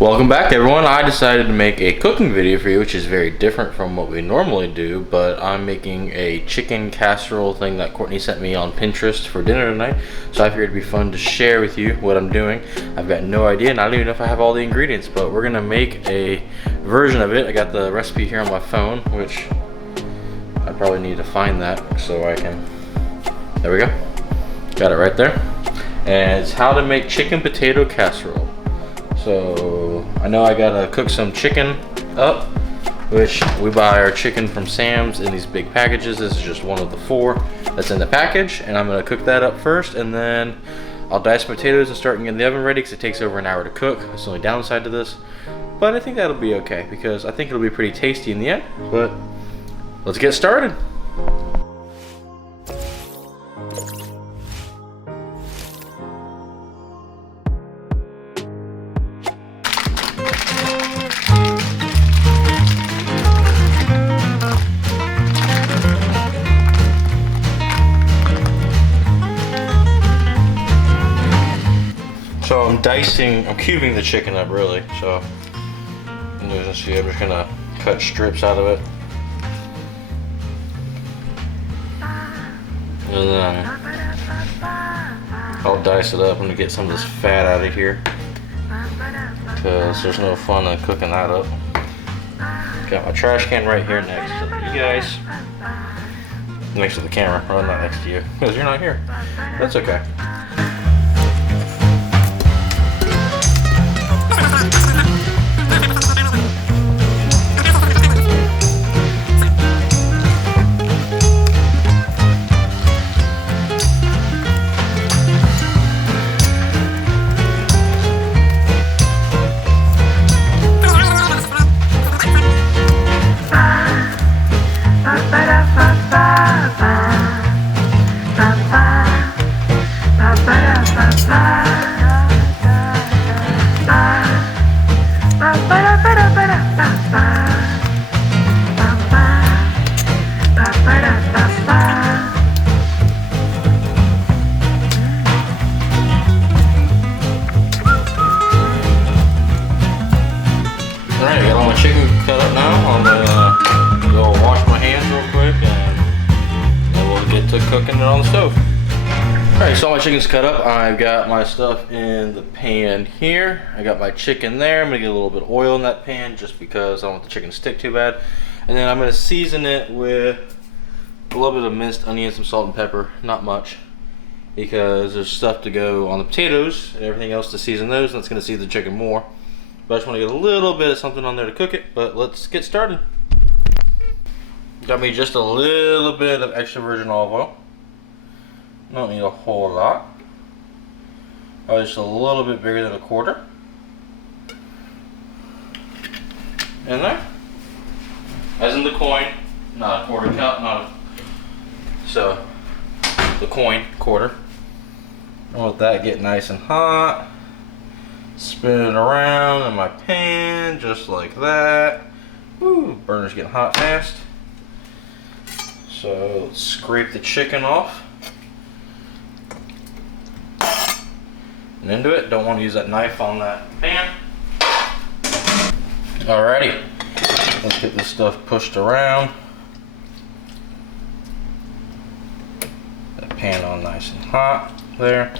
Welcome back, everyone. I decided to make a cooking video for you, which is very different from what we normally do, but I'm making a chicken casserole thing that Courtney sent me on Pinterest for dinner tonight, so I figured it'd be fun to share with you what I'm doing. I've got no idea, and I don't even know if I have all the ingredients, but we're gonna make a version of it. I got the recipe here on my phone, which I probably need to find that so I can, there we go. Got it right there. And it's how to make chicken potato casserole. So I know I gotta cook some chicken up, which we buy our chicken from Sam's in these big packages. This is just one of the 4 that's in the package, and I'm gonna cook that up first, and then I'll dice potatoes and start getting the oven ready because it takes over an hour to cook. That's the only downside to this, but I think that'll be okay because I think it'll be pretty tasty in the end. But let's get started. So I'm cubing the chicken up really. So you can see I'm just gonna cut strips out of it. And then I'll dice it up. I'm gonna get some of this fat out of here because there's no fun in cooking that up. Got my trash can right here next to you guys. Next to the camera, well, not next to you because you're not here. That's okay. Alright, I got all my chicken cut up now. I'm gonna go wash my hands real quick and then we'll get to cooking it on the stove. Alright, so all my chicken's cut up. I've got my stuff in the pan here. I got my chicken there. I'm gonna get a little bit of oil in that pan just because I don't want the chicken to stick too bad. And then I'm gonna season it with a little bit of minced onion, some salt and pepper, not much, because there's stuff to go on the potatoes and everything else to season those, and that's gonna season the chicken more. But I just want to get a little bit of something on there to cook it, but let's get started. Got me just a little bit of extra virgin olive oil. Don't need a whole lot. Oh, just a little bit bigger than a quarter. In there. As in the coin, not a quarter cup, not a, so the coin, quarter. I'll let that get nice and hot. Spin it around in my pan, just like that. Woo, burner's getting hot fast. So let's scrape the chicken off. And into it, don't want to use that knife on that pan. Alrighty, let's get this stuff pushed around. That pan on nice and hot there.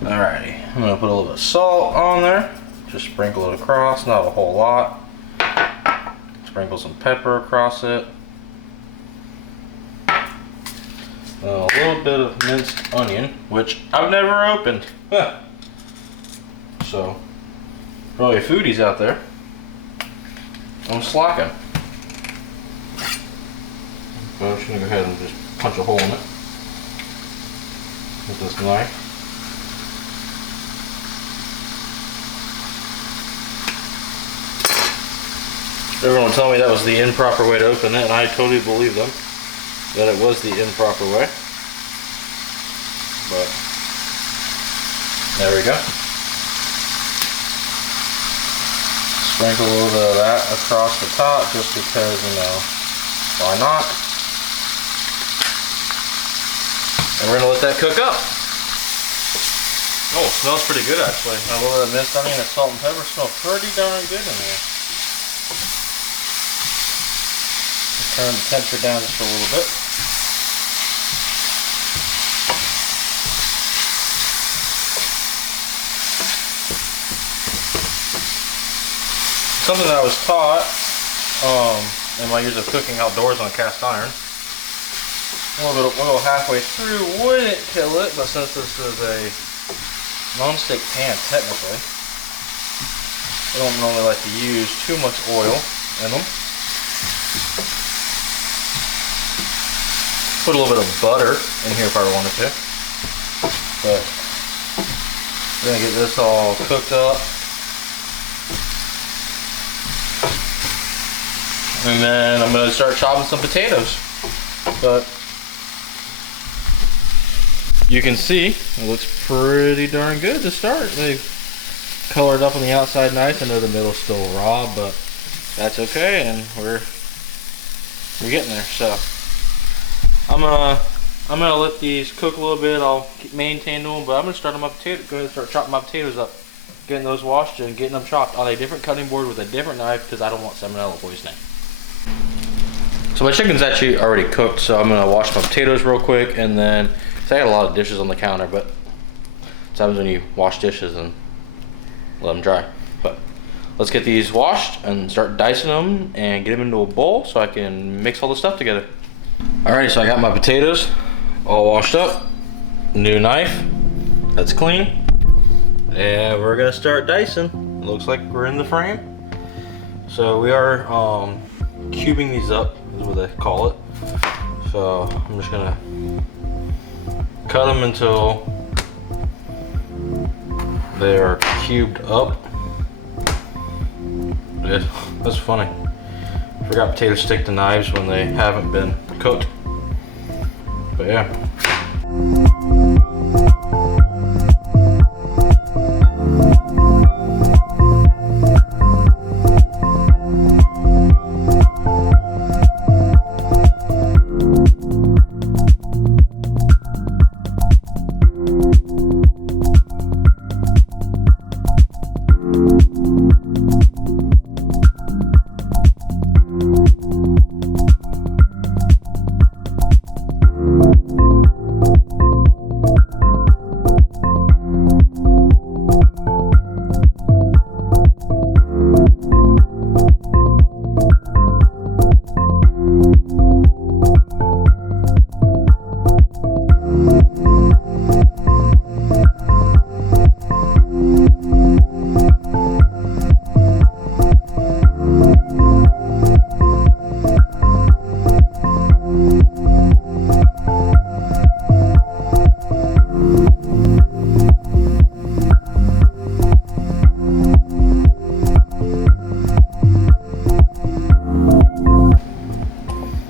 Alrighty, I'm gonna put a little bit of salt on there. Just sprinkle it across, not a whole lot. Sprinkle some pepper across it. A little bit of minced onion, which I've never opened. So, probably foodies out there. I'm slacking. So I'm just gonna go ahead and just punch a hole in it with this knife. Everyone told me that was the improper way to open it, and I totally believe them that it was the improper way. But there we go. Sprinkle a little bit of that across the top just because, you know, why not? And we're gonna let that cook up. Oh, it smells pretty good actually. A little bit of minced onion and salt and pepper smells pretty darn good in there. Turn the temperature down just a little bit. Something that I was taught in my years of cooking outdoors on cast iron. A little halfway through wouldn't kill it, but since this is a non-stick pan technically, I don't normally like to use too much oil in them. Put a little bit of butter in here if I wanted to. But we're gonna get this all cooked up. And then I'm gonna start chopping some potatoes. But you can see it looks pretty darn good to start. They colored up on the outside nice. I know the middle's still raw, but that's okay, and we're getting there. So I'm gonna let these cook a little bit. I'll maintain them, but I'm gonna start on my potato. Go ahead and start chopping my potatoes up, getting those washed and getting them chopped on a different cutting board with a different knife because I don't want salmonella poisoning. So my chicken's actually already cooked, so I'm gonna wash my potatoes real quick, and then I got a lot of dishes on the counter, but it's happens when you wash dishes and let them dry. But let's get these washed and start dicing them and get them into a bowl so I can mix all the stuff together. Alrighty, so I got my potatoes all washed up, new knife, that's clean, and we're gonna start dicing. Looks like we're in the frame. So we are cubing these up, is what they call it. So I'm just gonna cut them until they are cubed up. That's funny. I forgot potatoes stick to knives when they haven't been cooked. But yeah.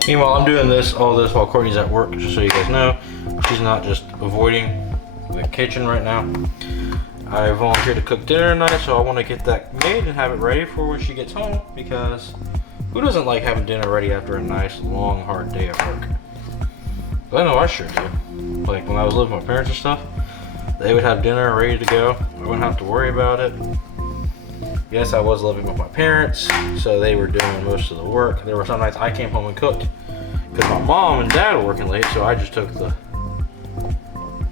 Meanwhile, I'm doing all this while Courtney's at work, just so you guys know. She's not just avoiding the kitchen right now. I volunteered to cook dinner tonight, so I want to get that made and have it ready for when she gets home, because who doesn't like having dinner ready after a nice, long, hard day at work? But I know I sure do. Like when I was living with my parents and stuff, they would have dinner ready to go. I wouldn't have to worry about it. Yes, I was living with my parents, so they were doing most of the work. There were some nights I came home and cooked because my mom and dad were working late, so I just took the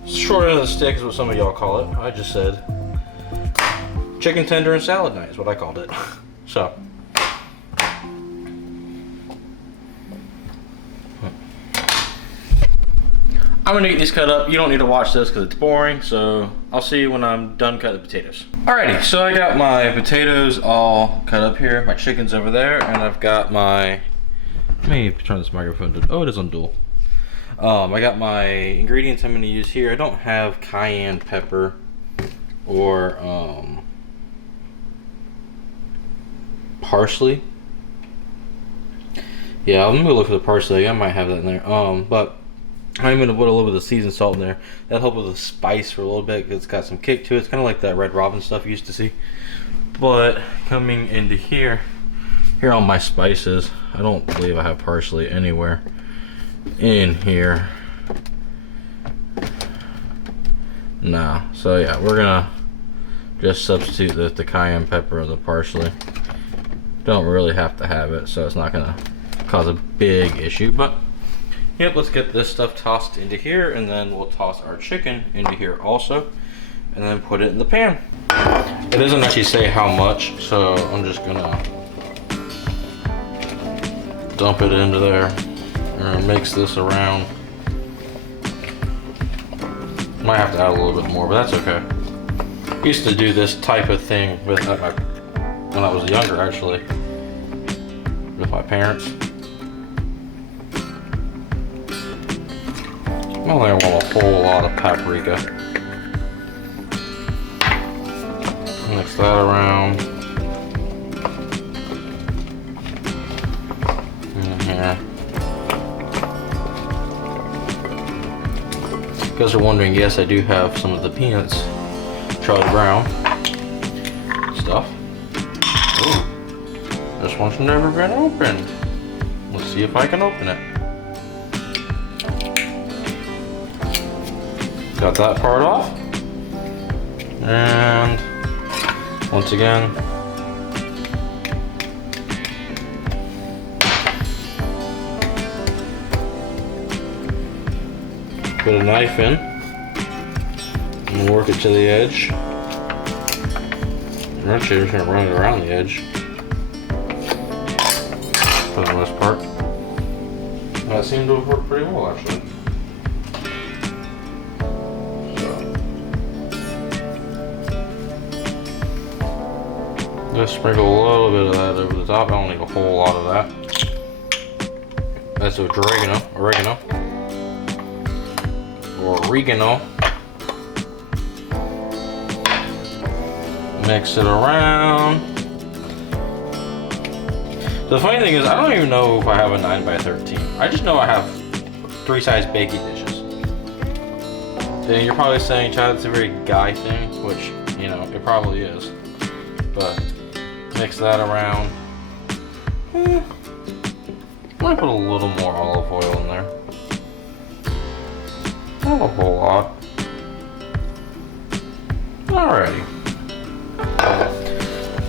short end of the stick, is what some of y'all call it. I just said chicken tender and salad night is what I called it. So I'm gonna get these cut up. You don't need to watch this because it's boring, so I'll see you when I'm done cutting the potatoes. Alrighty, so I got my potatoes all cut up here. My chicken's over there, and I've got my, let me turn this microphone to, oh, it is on dual. I got my ingredients I'm gonna use here. I don't have cayenne pepper or parsley. Yeah, I'm gonna look for the parsley. I might have that in there. But I'm going to put a little bit of seasoned salt in there. That'll help with the spice for a little bit because it's got some kick to it. It's kind of like that Red Robin stuff you used to see. But coming into here are my spices. I don't believe I have parsley anywhere in here. No. So yeah, we're gonna just substitute the cayenne pepper and the parsley. Don't really have to have it, so it's not gonna cause a big issue. But yep, let's get this stuff tossed into here, and then we'll toss our chicken into here also, and then put it in the pan. It doesn't actually say how much, so I'm just gonna dump it into there and mix this around. Might have to add a little bit more, but that's okay. I used to do this type of thing when I was younger, actually, with my parents. I don't think I want a whole lot of paprika. Mix that around. In here. If you guys are wondering, yes, I do have some of the peanuts, Charlie Brown stuff. Ooh, this one's never been opened. Let's see if I can open it. Got that part off. And once again, put a knife in and work it to the edge. I'm actually just gonna run it around the edge for the most part. That seemed to have worked pretty well, actually. Just sprinkle a little bit of that over the top. I don't need a whole lot of that. That's oregano. Mix it around. The funny thing is, I don't even know if I have a 9x13. I just know I have 3-size baking dishes. And you're probably saying, Chad, it's a very guy thing, which, you know, it probably is. But mix that around. Might put a little more olive oil in there. Not a whole lot. Alrighty.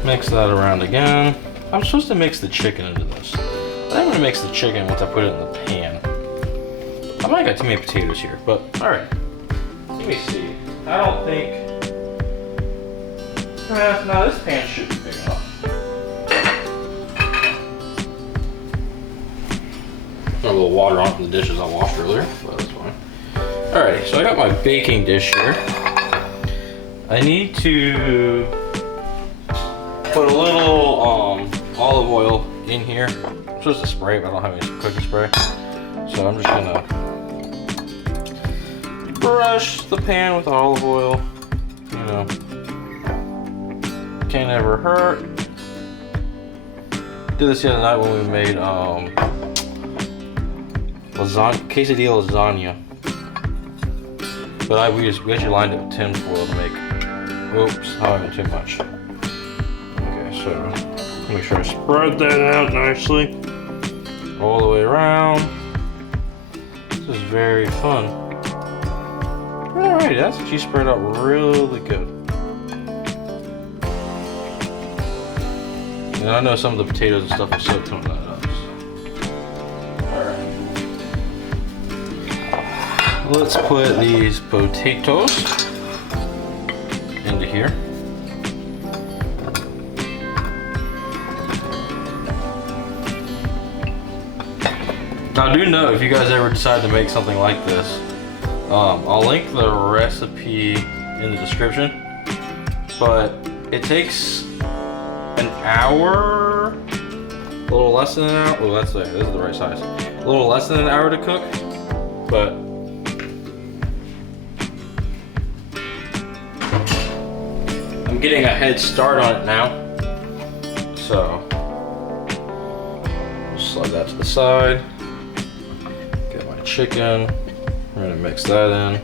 Mix that around again. I'm supposed to mix the chicken into this. I think I'm gonna mix the chicken once I put it in the pan. I might got too many potatoes here, but alright. Let me see. I don't think. No, this pan should be big enough. A little water on it from the dishes I washed earlier, but that's fine. Alright, so I got my baking dish here. I need to put a little olive oil in here. I'm supposed to spray it, but I don't have any cooking spray. So I'm just gonna brush the pan with olive oil. You know, can't ever hurt. Did this the other night when we made quesadilla lasagna. But we actually lined it with tin foil to make. Oops, not even too much. Okay, so make sure I spread that out nicely all the way around. This is very fun. Alright, that's actually spread out really good. And I know some of the potatoes and stuff will soak some of that up. Let's put these potatoes into here. Now, do know if you guys ever decide to make something like this, I'll link the recipe in the description, but it takes an hour, a little less than an hour. Oh, this is the right size. A little less than an hour to cook, but I'm getting a head start on it now. So, slide that to the side. Get my chicken. I'm gonna mix that in.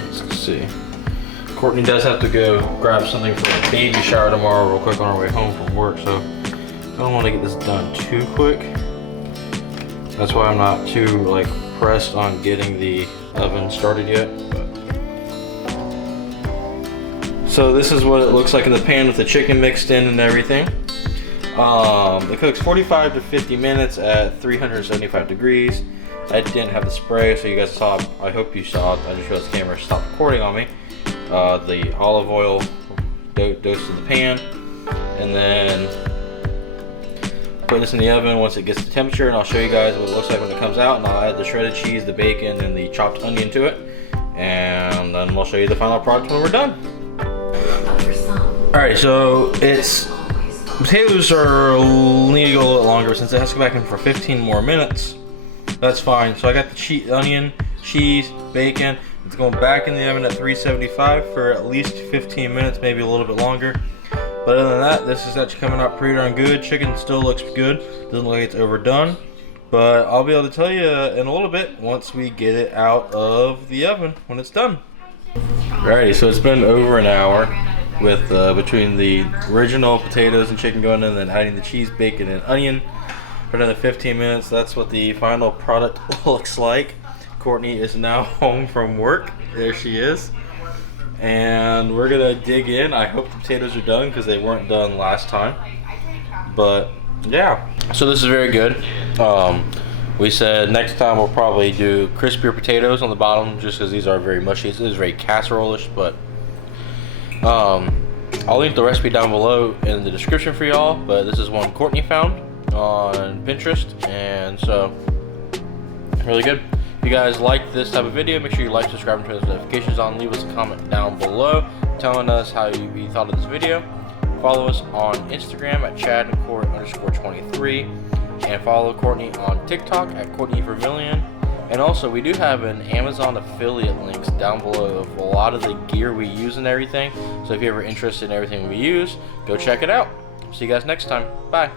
Let's see. Courtney does have to go grab something for a baby shower tomorrow real quick on our way home from work, so I don't want to get this done too quick. That's why I'm not too pressed on getting the oven started yet. But So this is what it looks like in the pan with the chicken mixed in and everything. It cooks 45 to 50 minutes at 375 degrees. I didn't have the spray, so you guys saw it. I hope you saw it. I just realized the camera stopped recording on me. The olive oil dose to the pan, and then put this in the oven once it gets to temperature, and I'll show you guys what it looks like when it comes out, and I'll add the shredded cheese, the bacon, and the chopped onion to it, and then we'll show you the final product when we're done. Alright, so potatoes need to go a little longer since it has to go back in for 15 more minutes. That's fine. So I got the onion, cheese, bacon. It's going back in the oven at 375 for at least 15 minutes, maybe a little bit longer. But other than that, this is actually coming out pretty darn good. Chicken still looks good. Doesn't look like it's overdone. But I'll be able to tell you in a little bit once we get it out of the oven when it's done. Alrighty, so it's been over an hour with between the original potatoes and chicken going in, and then adding the cheese, bacon, and onion for another 15 minutes. That's what the final product looks like. Courtney is now home from work. There she is. And we're gonna dig in. I hope the potatoes are done because they weren't done last time. But yeah, so this is very good. We said next time we'll probably do crispier potatoes on the bottom just because these are very mushy. It is very casserole-ish, but I'll link the recipe down below in the description for y'all. But this is one Courtney found on Pinterest, and so really good. If you guys like this type of video, make sure you like, subscribe, and turn those notifications on. Leave us a comment down below telling us how you thought of this video. Follow us on Instagram at chadandcourt_23, and follow Courtney on TikTok at CourtneyVermillion. And also, we do have an Amazon affiliate links down below of a lot of the gear we use and everything. So if you're ever interested in everything we use, go check it out. See you guys next time. Bye.